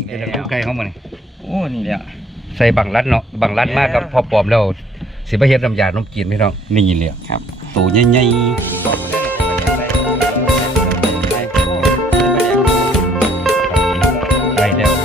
เป็นกุ้งไก่เขาหมดนี่โอ้นี่แหละใส่บังรัดเนาะบังรัดมากกับพอปลอมแล้วสิบเฮ็ดน้ำยาน้ำกินพี่น้องนี่ยินเลยครับตัวใหญ่ๆได้แล้ว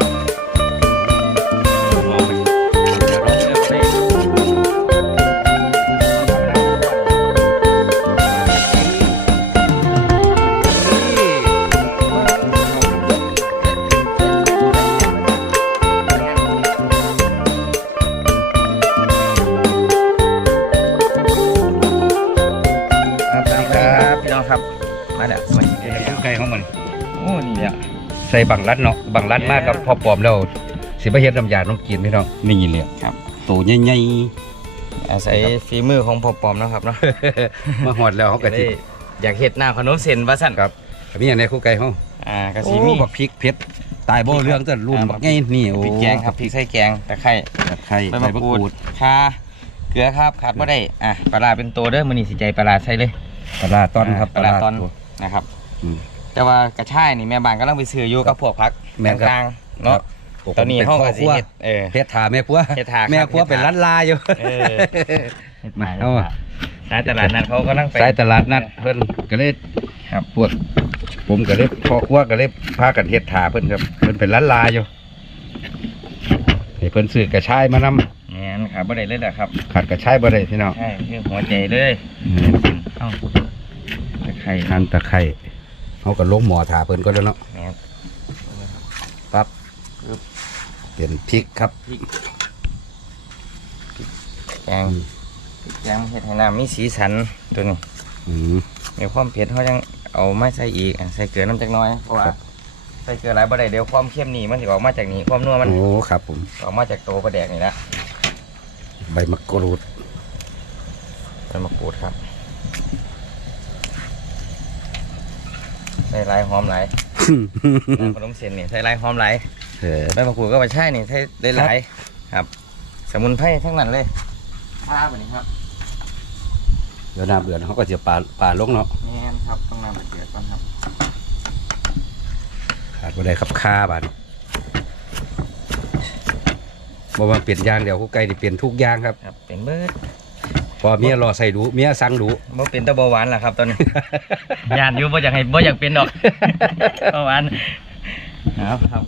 ครับมาแล้วเป็นกุ้งไก่เขาหมดนี่โอ้นี่แหละใส่บังรัดเนาะบังรัดมากกับพอปลอมแล้วสิบเฮ็ดน้ำยาน้ำกินพี่น้องนี่ยินเลยครับตัวใหญ่ๆอาศัยฝีมือของพอปลอมนะครับเนาะมาหอดแล้วเขาก็สิอยากเฮ็ดหน้าขนมเส้นว่าสั่นครับมีอย่างในคู่ไก่เขากะสีมีบักพริกเผ็ดตายบ่เรื่องแต่รุ่นบักไงนี่โอ้พริกแกงครับพริกไส้แกงตะไคร้ใบมะกรูดข่าเกลือครับขาดบ่ได้ปลาเป็นตัวเด้อมื้อนี้สิใจปลาใส่เลยปลาตอนครับปลาตอนนะครับแต่ว่ากระชายนี่แม่บ้านกำลังไปซื้ออยู่กับพวกผักกลางๆเนาะตอนนี้ห้องก็สิเฮ็ดเฮ็ดถาแม่พัวแม่พัวเป็นร้านลาอยู่มาเอาสายตลาดนัดเขากำลังไปสายตลาดนัดเพิ่นก็เลยครับพวกผมก็เลยพ่อครัวก็เลยพากันเฮ็ดถาเพิ่นครับเพิ่นเป็นร้านลาอยู่ให้เพิ่นซื้อกระชายมานำแม่นครับบ่ได้เลยแหละครับขาดกระชายบ่ได้พี่น้องใช่คือหัวใจเลยเอ้าตะไคร้หั่นตะไคร้เขาก็ลงหม้อถาเพิ่นก็แล้วเนาะปั๊บเป็นพริกครับแกงเห็ดให้น้ำมีสีสันตัวนี้มีความเผ็ดเขายังเอาไม่ใส่อีกใส่เกลือน้ำจักน้อยเพราะว่าใส่เกลือหลายบ่ได้เดี๋ยวความเข้มนี่มันจะออกมาจากนี้ความนัวมันโอ้ครับผมออกมาจากตัวปลาแดกนี่ละใบมะกรูดครับใส่ลายหอมหลายขนมเส้นนี่ใส่ลายหอมหลายใบมะกรูดก็ไปใช่นี่ใส่หลายครับสมุนไพรทั้งนั้นเลยแบบนี้ครับเดี๋ยวน้ำเดือดเขาก็จะปลาลงเนาะนี่ครับต้องน้ำเดือดก่อนครับขาดบ่ได้ครับค่าบาดบ่ว่าเปลี่ยนยางเดี๋ยวคู่ไก่ที่เปลี่ยนทุกอย่างครับเป็นเบิดพอเมียรอใส่ดูเมียสั่งดูบ่เป็นตะเบาหวานล่ะครับตอนนี้ยานอยู่บ่อยากเป็นดอกเบาหวานครับ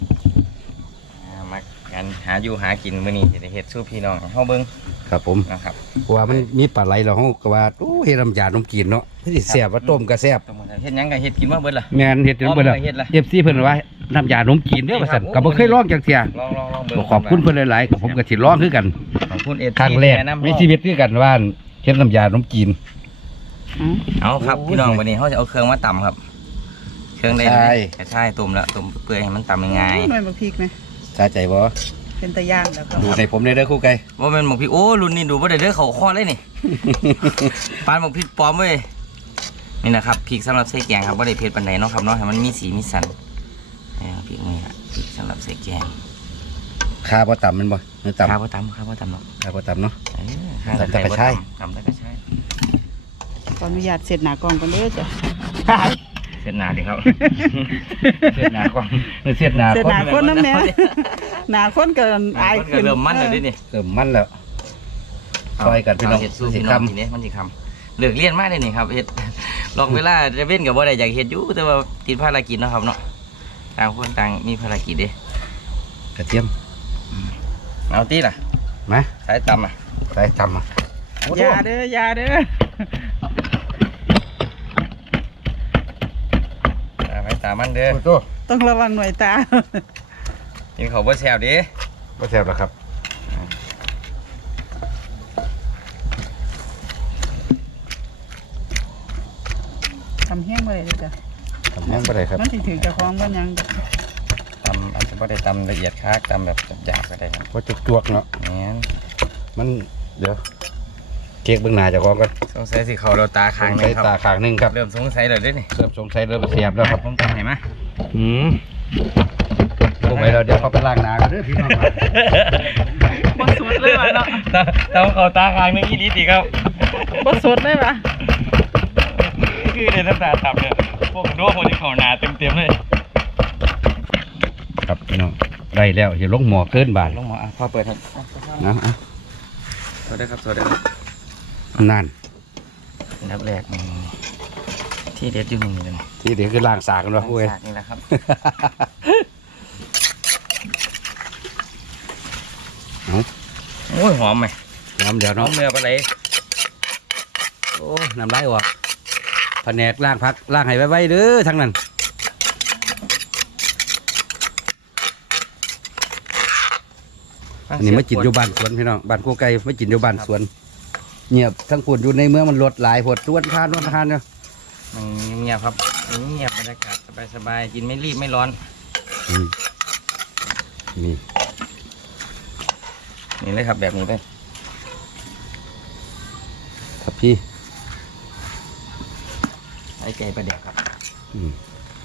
มากันหาอยู่หากินมื้อนี้สิได้เฮ็ดสู้พี่น้องเฮาเบิ่งครับผมนะครับเพราะว่ามันมีปลาไหลเราเขาก็ว่าโอ้เฮ็ดน้ำยาน้ำกินเนาะสิแซ่บว่าต้มก็แซ่บเฮ็ดหยังก็เฮ็ดกินมาเบิดล่ะแม่นเฮ็ดจนเบิดล่ะFCเพิ่นว่าน้ำยาน้ำกินเด้อว่าซั่นก็บ่เคยลองจักเที่ยลองเบิ่งขอบคุณเพิ่นหลายๆผมก็สิลองคือกันขอบคุณครั้งแรกในชีวิตคือกันว่าเฮ็ดน้ำยาน้ำกินเอาครับพี่น้องวันนี้เขาจะเอาเครื่องมาตำครับเครื่องได้ใช่ตุ่มแล้วตุ่มเปื่อยให้มันตำง่ายหน่อยบักพริกไหมสาใจบ่เป็นตะย่างแล้วก็ดูในผมได้เด้อคู่ไก่ว่าเป็นหมกพริกโอ้รุ่นนี้ดูว่าได้เด้อเขาข้อเลยนี่ปานหมกพริกปลอมเว้ยนี่นะครับพริกสำหรับใส่แกงครับว่าได้เผ็ดปานใดเนาะครับเนาะให้มันมีสีมีสันพริกนี่ครับพริกสำหรับใส่แกงข้าบ่ตำมันบ่ข้าบ่ตำเนาะข้าบ่ตำเนาะตำตะกระชายตำตะกระชายขออนุญาตเสร็จหนากองกันเด้อจ้ะเสร็จหนาดิครับเสร็จหนากองเสร็จหนาคนน้ำแม่หนาคนเกินอายขึ้นเริ่มมันเลยนี่เริ่มมันแล้วซอยกันพี่น้องสิคำทีนี้มันสิคำเลือกเลี่ยนมากเลยนี่ครับเฮ็ดลองเวลาจะเว้นกับว่าใดอยากเฮ็ดอยู่แต่ว่าติดภารกิจเนาะครับเนาะต่างคนต่างมีภารกิจเด้กระเทียมเอาตีล่ะมาสายตำยาเด้อไปตามันเด้อต้องระวังหน่วยตากินเขาบ่แซ่บดิบ่แซ่บหรอครับทำแห้งบ่ได้เลยจ้ะทำแห้งบ่ได้ครับมันถึงจะคล้องบ้านยังตำอาจจะบ่ได้ตำละเอียดคักตำแบบหยาบก็ได้ครับเพราะจวกเนาะมันเดี๋ยวเค้กเบื้องหน้าจะกองกันสงสัยสิเขาเราตาค้างนึงครับตาค้างนึงครับเริ่มสงสัยเลยด้วยนี่เริ่มสงสัยเริ่มเสียบแล้วครับผมทำให้มาพวกไปเราเดี๋ยวเขาไปล้างหน้ากันเด้อพี่น้องบดสดเลยว่ะเนาะต้องเขาตาค้างนึงอีลิติครับบดสดเลยว่ะคือในน้ำตาตับเนี่ยพวกโน้ตคนที่เขาหนาเต็มเลยครับพี่น้องได้แล้วอย่าลงหมอเกินบาทลงหมอพ่อเปิดครับนะสวัสดีครับสวัสดีครับนั่นอันดับแรกนี่ที่เด็ดอยู่นี่เลยที่เดี๋ยวคือล่างสากกันวะเว้ยสากนี่แหละครับเอาโอ้ยหอมไหมน้ำเดี๋ยวหอเนาะมเนื้อปลาไหลโอ้น้ำไหลออกแผนกล่างพักล่างให้ไว้เด้อทั้งนั้นอันนี้มาจินอยู่บ้านสวนพี่น้องบ้านกูไก่มาจินอยู่บ้านสวนเงียบทั้งปุ่นอยู่ในเมืองมันรถหลายหดตวนทานเนาะเงียบครับเงียบบรรยากาศสบายๆกินไม่รีบไม่ร้อนนี่นี่เลยครับแบบนี้เลยครับพี่ไอ้ไก่ปลาแดกครับอืม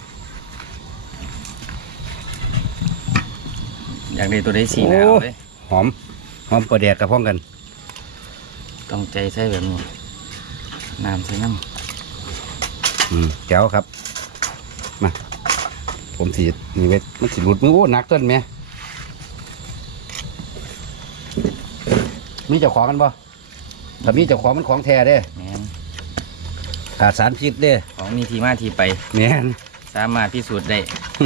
อยากได้ตัวได้สีหนาวเลยหอมประแดกกับพ้องกันต้องใจใส่แบบนี้น้ำใส่น้แจ๋วครับมาผมสีนี่เวทมันสีหลุดมือโอ้หนักต้นไหมมีเจ้าของกันบ่ถ้ามีเจ้าของมันของแท้เด้ำแมนขาดสารพิษเด้ของมีที่มาที่ไปแม่นสามารถพิสูจน์ได้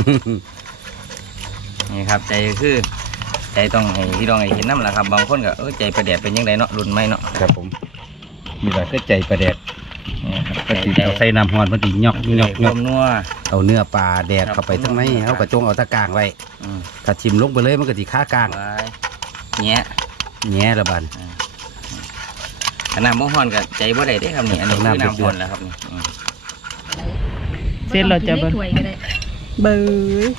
นี่ครับใจคือใจต้องให้พี่น้องให้เห็นน้ำแหละครับบางคนก็ใจประแดดเป็นยังไงเนาะรุ่นใหม่เนาะครับผมมีหลายก็ใจประแดกนี่ครับปฏิเอาใส่น้ำหอนปฏิยอกความนัวเอาเนื้อปลาแดดครับเข้าไปทั้งในเอากระจงเอาตะกร้างไว้อืมถ้าชิมลงไปเลยมันก็สิค่ากลางไว้แง่แง่ละบานขนาดมะฮอนกับใจบ่ได้เด้ครับนี่อันนี้คือน้ำฮอนแล้วครับนี่อืมเสร็จแล้วจะเบิ่เบิ่งงถ้วยก็ได้เบิ่ง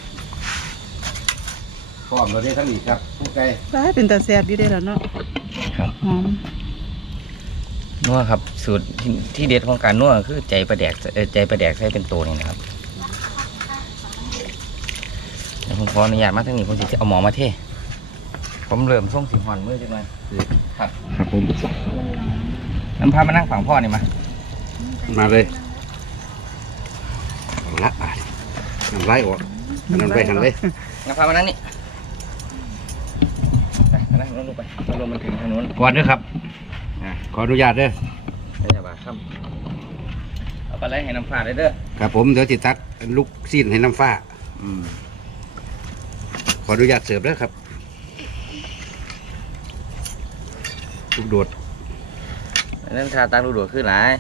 พร้อมเราได้ทั้งนี้ครับผู้ไก่ได้เป็นตาแซ่บอยู่ได้แล้วเนาะครับหอมนัวครับสูตรที่เด็ดของการนัวคือใจประแดกใจประแดกใช้เป็นตัวนี่นะครับเดี๋ยวผมขออนุญาตมาทั้งนี้ผมจะเอาหมอมาเทผมเริ่มส่งสีหอนมือจังเลยครับครับผมน้ำพามานั่งฝั่งพ่อนี่มามาเลยเอาละบาดน้ำไหลออกอันนั้นไปหันเลยน้ำพามานั่งนี่ไปมานั่งนู้นลงไปเอาลงมันถึงทางนู้นก่อนด้วยครับขออนุญาตเด้อได้จ้ะบ่าครับเอาไปเลยให้น้ำพาได้เด้อครับผมเดี๋ยวจิตัดลูกซีนให้น้ำฟ้าอืมขออนุญาตเสิร์ฟเด้อครับลูกโดดเรื่องชาตักลูกโดดขึ้นหลาย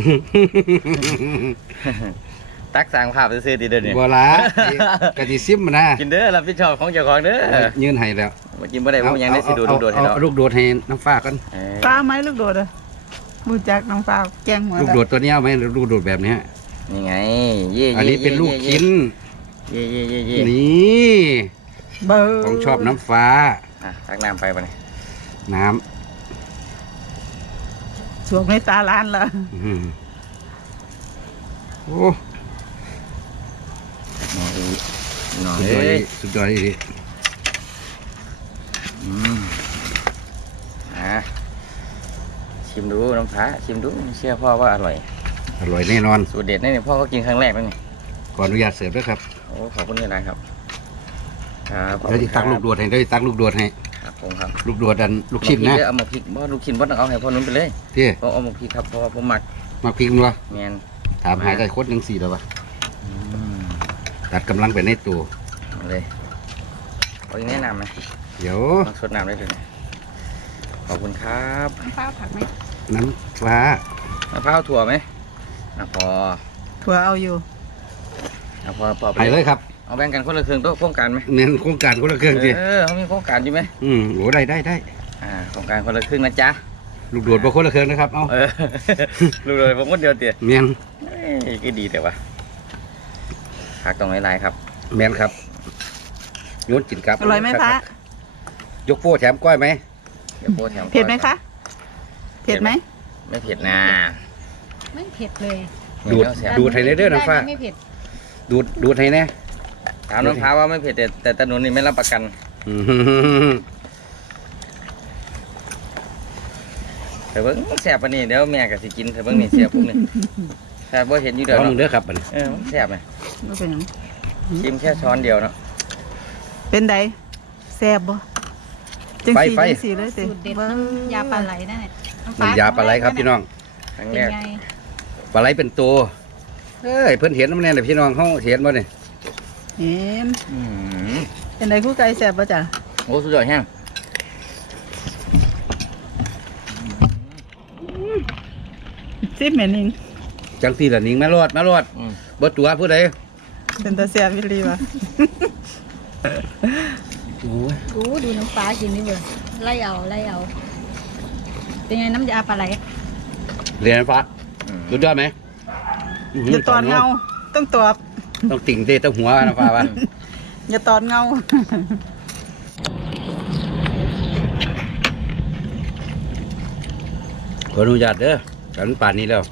ตักสั่งภาพซื้อๆดีเด้อเนี่ยบัวละกะทิซิมมานะกินเด้อรับผิดชอบของเจ้าของเด้อยืนให้แล้วมากินบ่ได้ผมยังได้สิดูลูกโดดให้เราเอาลูกโดดให้น้ำฟ้ากันปลาไหมลูกโดดอ่ะบูจักน้องฟ้าแกงหัวลูกโดดตัวนี้เอาไหมลูกโดดแบบเนี้ยนี่ไงเย่อันนี้เป็นลูกชิ้นเย่เย่เย่เย่นี่เบิ่งของชอบน้ำฟ้าตักน้ำไปป่ะเนี่ยน้สวมในตาล้านละำโอ้นอนสุดยอดเลดียสุดยอดดีชิมดูน้ำผาชิมดูเชื่อพ่อว่าอร่อยอร่อยแน่นอนสูตรเด็ดนี่พ่อก็กินครั้งแรกแล้วนี่ขออนุญาตเสิร์ฟด้วยครับโอ้ขอบคุณเลยนะครับครับเดี๋ยวจะตักลูกโดดให้เดี๋ยวจะตักลูกโดดให้ครับผมครับลูกโดดดันลูกชิ้นนะเอามาพริกบ่ลูกชิ้นบ่ต้องเอาให้พ่อนุ่นไปเลยเที่ยเพราะเอามาพริกครับเพราะว่าผมหมักมาพริกมันวะแมนถามหาใจโคตรยังสี่แล้ววะตัดกำลังไปในตัวเอาเลยเอาอีกแนะนำไหมเดี๋ยวต้องสดน้ำได้เลยขอบคุณครับน้ำปลาผักไหมน้ำฟ้ามะพร้าวถั่วไหมพอถั่วเอาอยู่พอไปให้เลยครับเอาแบ่งกันคนละครึ่งตัวโครงการไหมเน้นโครงการคนละเครื่องสิเขามีโครงการอยู่ไหมโอ้ได้โครงการคนละครึ่งนะจ๊ะลูกโดดมาคนละเครื่องนะครับ เอารู้เลยผมคนเดียวเตี๋ยเมียนก็ดีแต่ว่าผักตรงไหนๆครับเมียนครับโยนกินครับอร่อยไหมพระยกโป้แถมก้อยไหมเดี๋ยวโปรแถมเผ็ดไหมคะเผ็ดไหมไม่เผ็ดนะไม่เผ็ดเลยดูดให้ในเด้อน้ำฟ้าไม่เผ็ดดูดให้แน่ถามน้ำพร้าวว่าไม่เผ็ดแต่ตะนุนนี่ไม่รับประกันอืมแต่เบิ้งแสบปะนี่เดี๋ยวแม่ก็สิกินแต่เบิ้งนี่เสียปุ๊บนี่แต่บ่เห็นอยู่เดี๋ยวลองเนาะเด้อครับบัดนี้มันแสบไหมไม่เป็นหยังชิมแค่ช้อนเดียวเนาะเป็นไดแซ่บบ่จังไฟสีไฟจังสีเลยสิสูตรเด็ดน้ำยาปลาไหลนั่นแหละน้ำยาปลาไหลครับพี่น้องครั้งเป็แรนกไงปลาไหลเป็นตัวเอ้ยเพิ่นเห็นน้ำแน่เลยพี่น้องเขาเห็นบ่เนี่ยเห็นอืมเป็นไดคู่ไก่แซ่บบ่จ้ะโอ้สุดยอดแห้งซิบแม่นิงจังสีละนิ่งมารอดอืมบ่ตัวผู้ใดเป็นตาแซ่บอีหลีว่ะโอ้ยดูน้ำปลากินนี่เบิ่งไล่เอาเป็นไงน้ำยาปลาไหลเรียนฟ้าอืมสุดยอดไหมอย่าตอนเงาต้องตอบต้องติ่งเตะต้องหัวนะฟ้าว่าอย่าตอนเงาขออนุญาตเด้อกันป่านนี้แล้ว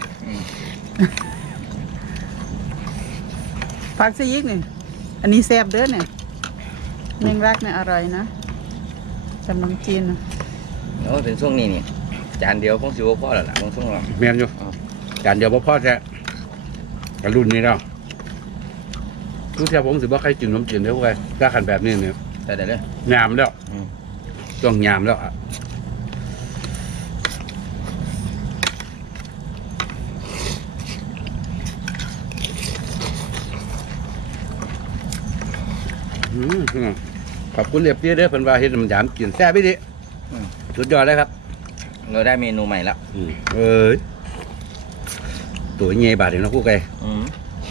ผักซียิกนี่อันนี้แซ่บเด้อเนี่ยแมงรักเนี่ยอร่อยนะจำน้ำจีนนะโอ้ถึงช่วงนี้นี่จานเดียวคงสิบ่พอแล้วล่ะบางช่วงเราแม่นอยู่จานเดียวบ่พอแท้กระรุ่นนี้แล้วรู้แท้ผมสิบ่ใครกินขนมจีนเด้อพวกไอ้ถ้าขันแบบนี้เนี่ยแต่เด้อยามแล้วอืมต้องยามแล้วอะขอบคุณเรียบเรียเด้อเพิ่นว่าเฮ็ดน้ำยามกินแซ่บอีหลีสุดยอดเลยครับเราได้เมนูใหม่แล้วเอ้ยตัวเงี้ยบาทเองเนาะคู่ไก่อืม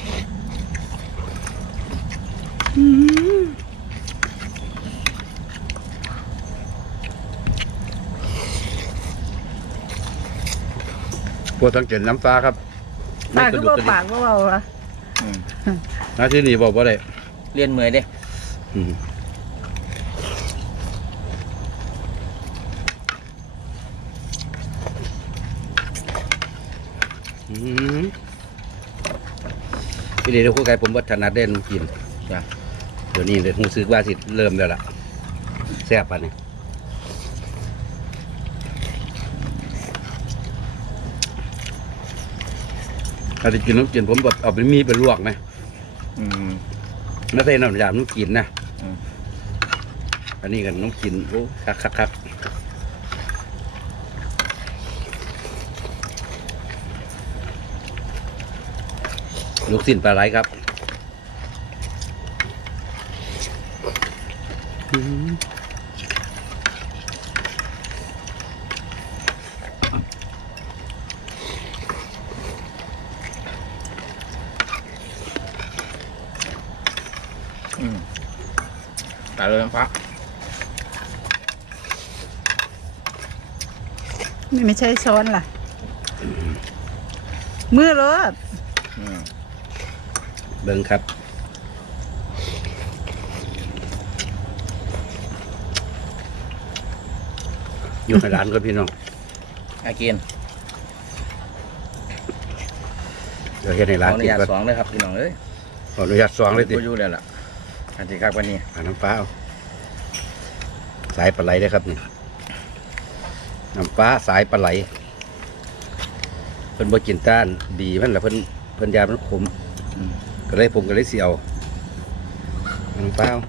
พวกสังเกตน้ำฟ้าครับปากกก็ระบ่กระดิกปากก็เบาว่ะอืมหน้าที่นี่บอกว่าได้เรียนเมื่อยเด้อืมอืมพี่เดี๋ยวคู่ไก่ผมวัฒนาเด่นกินจ้ะเดี๋ยวนี้เดี๋ยวผมซื้อว่าสิเริ่มแล้วล่ะแซ่บปะเนี่ยถ้าจะกินน้ำกินผมแบบเอาไปมีเป็นลวกไหมอืมไม่ใช่น้ำยาน้ำกินนะอืมอันนี้กันน้ำกินโอ้คักลูกสิ้นปลาไหลครับอืมอืมตายเลยน้ำฟ้านี่ไม่ใช่ช้อนล่ะ มือรถอืมเบิ่งครับอยู่ในร้านก็พี่น้องอากินเดี๋ยวเฮ็ดในร้านขออนุกินญาตก่อนสองเลยครับพี่น้องเอ้ยขออนุญาตสองเลยติบ่อยู่แล้วล่ะอันที่ครับวันนี้หาน้ำปลาเอาสายปลาไหลได้อครับนี่น้ำปลาสายปลาไหลเพิ่นบ่กินต้านดีมันล่ะเพิ่นยามันขมอืมก็เลยผมก็เลยสิเอาน้ำปลาเอา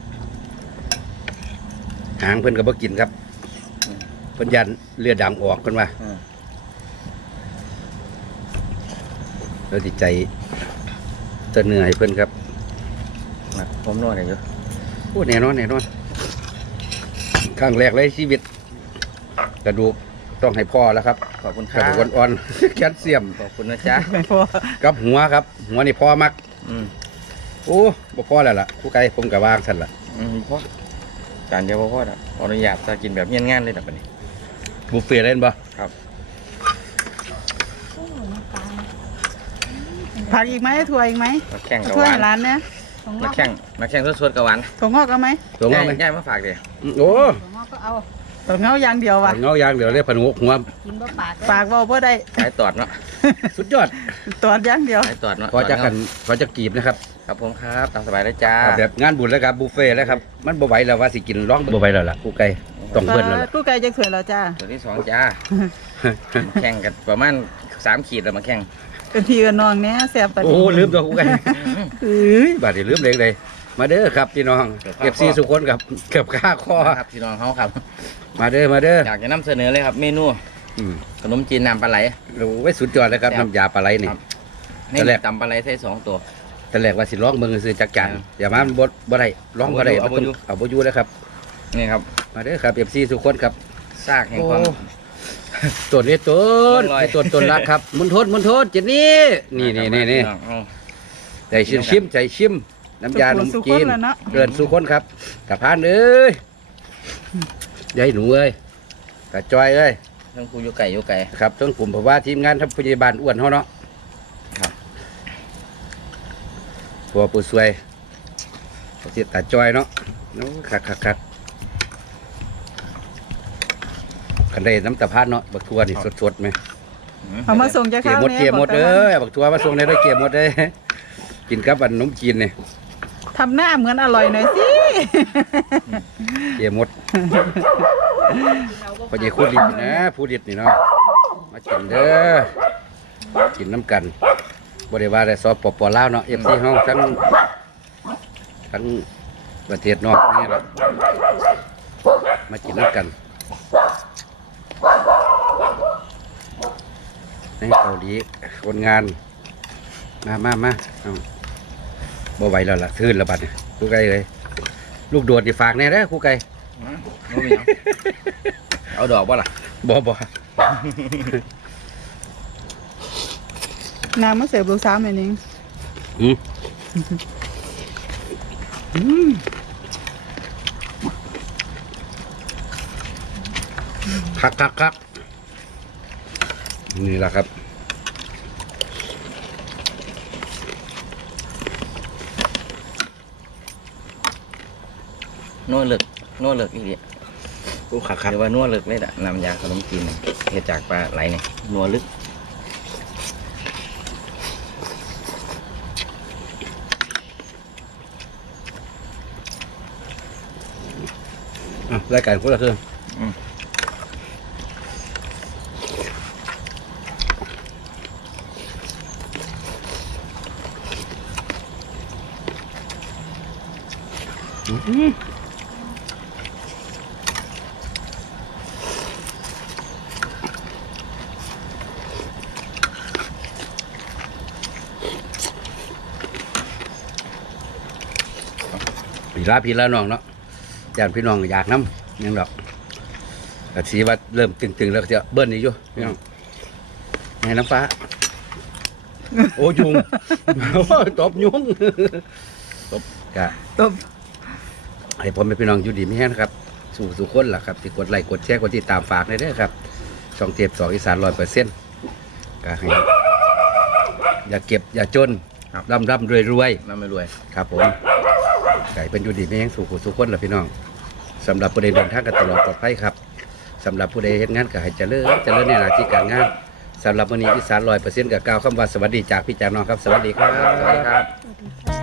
หางเพิ่นก็บ่กินครับเพิ่นยันเลือดดำออกเพิ่นว่าอืมเราติดใจจะเหนื่อยเพิ่นครับมาผมนวดให้อยู่โอ้แน่นอนครั้งแรกเลยชีวิต กระดูกต้องให้พ่อแล้วครับขอบคุณคกระรับดูกอ่อนๆ แคลเซียมขอบคุณนะจ๊ะไม่พอกับหัวครับ หัวนี่พ่อมักอืมโอ้บ่พ่อแล้วล่ะผู้ไกลผมกับวางสั่นล่ะอืมพ่อจานเดียวบ่พ่อนะขออนุญาตจะกินแบบเงี้ยนๆเลยแบบนี้บุฟเฟ่ต์เล่นบ่ครับโอ้น้ำปลาผักอีกไหมถั่วอีกไหมมาแข่งกับถั่วหวาให้นร้านเนี่ยของงมาอกแข่งสดๆกับหวานถั่วงอกเอาไหมตัวงอไหมย่ายมาฝากดิโอ้ของงอกก็เอาถั่วเงาอย่างเดียวว่ะเงาอย่างเดี๋ยวเรียกผนวกหัวกินบ่ปากปากเบาบ่ได้สายตอดเนาะสุดยอดตอดอย่างเดียวสายตอดเนาะพอจะกันพอจะกีบนะครับครับผมครับตามสบายเลยจ้าเอาแบบงานบุญแล้วครับบุฟเฟ่ต์แล้วครับมันบ่ไหวแล้วว่าสิกินร้องบ่ไหวแล้วล่ะผู้ไกลต้องเบิ่นแล้วล่ะกู้ไก่จะสวยแล้วจ้าตัวที่สองจ้ามาแข่งกันประมาณ3 ขีดแล้วมาแข่งเป็นพี่กับน้องเนี้ยแซ่บปะโอ้ลืมตัวผู้ไกลอืมเอ้ยบาดนี้ลืมเลยมาเด้อครับพี่น้องเก็บซีสุคนกับเกือบค่าคอครับพี่น้องเขาครับมาเด้อมาเด้ออยากจะนำเสนอเลยครับเมนูอืมขนมจีนน้ำปลาไหลโอ้ยสุดยอดเลยครับน้ำยาปลาไหลนี่ครับแต่นี่แรกตำปลาไหลใส่2 ตัวแต่แรกว่าสิร้องเบิ่งซื้อจักจานอย่ามาบ่ได้ร้องบ่ได้เอาบ่อยู่เอาบ่อยู่แล้วครับนี่ครับมาเด้อครับเอฟซีสุคนครับซากแห่งความต้นนี้ต้นต้นลอยต้นรักครับมุนโทษเจนนี่นี่เอาใจชิมใจชิมน้ำยาขนมจีนเกินสุคนครับกะพานเอ้ยยายหนูเอ้ยกะจอยเอ้ยทั้งผู้อยู่ไก่อยู่ไก่ครับทั้งกลุ่มเพราะว่าทีมงานทัพพยาบาลอ้วนเขาเนาะครับผัวผู้สวยเสียตาจอยเนาะโอ้คักกันได้น้ำตาพานเนาะบักทัวนี่สดๆไหมเอามาส่งจะเกี่ยเข้าวหมดเนี่ยเกี่ยหมดบอกเด้กันอบักทัวมาส่งในด้วยเกี่ยหมดเด้อกินกับอันขนมจีนเนี่ยทำหน้าเหมือนอร่อยหน่อยสิเกี่ยหมดพอดีคูดิบนะผู้ดิบนี่เนาะมากินเด้อกินน้ำกันบริวารได้ซอปปลาวเนาะเอฟซีเฮาทั้งประเทศนอกนี่แหละมากินน้ำกันในเกาหลีคนงานมาเอาบ่ไหวแล้วล่ะทื่นแล้วบัดเนี่ยครูไก่เลยลูกโดดที่ฝากแน่เด้อครูไก่บ่มีหยังเอาดอกบ่ล่ะบ่นางมาเสิร์ฟลูกสาวหน่อยนึงคักนี่แหละครับนัวเลิกอีกทีโอ้คักเรียกว่านัวเลิกเลยล่ะน้ำยาขนมจีนเฮ็ดจากปลาไหลนี่นัวลึกรายการคนละเครื่องพี่ละน้องเนาะญาติพี่น้องอยากน้ำยังดอกแต่สีว่าเริ่มตึงๆแล้วจะเบิ้ลนี่อยู่พี่น้องให้น้ำฟ้า โอ้ยุง ตบยุงตบกะตบให้ผมเป็นพี่น้องอยู่ดีไม่แห้งนะครับสู่คนล่ะครับที่กดไลค์กดแชร์กดติดตามฝากได้เด้อครับช่องเทียบ2 อีสาน 100%ก็ให้อย่าเก็บอย่าจนร่ำรวยน้ำไม่รวยครับผมไก่เป็นอยู่ดีไม่แห้งสู่คนล่ะพี่น้องสำหรับผู้ใดเดินทางกันตลอดปลอดภัยครับสำหรับผู้ใดเฮ็ดงานก็ให้เจริญในหน้าที่การงานสำหรับวันนี้อีสาน100%กับกล่าวคำว่าสวัสดีจากพี่จาน้องครับสวัสดีครับสวัสดีครับ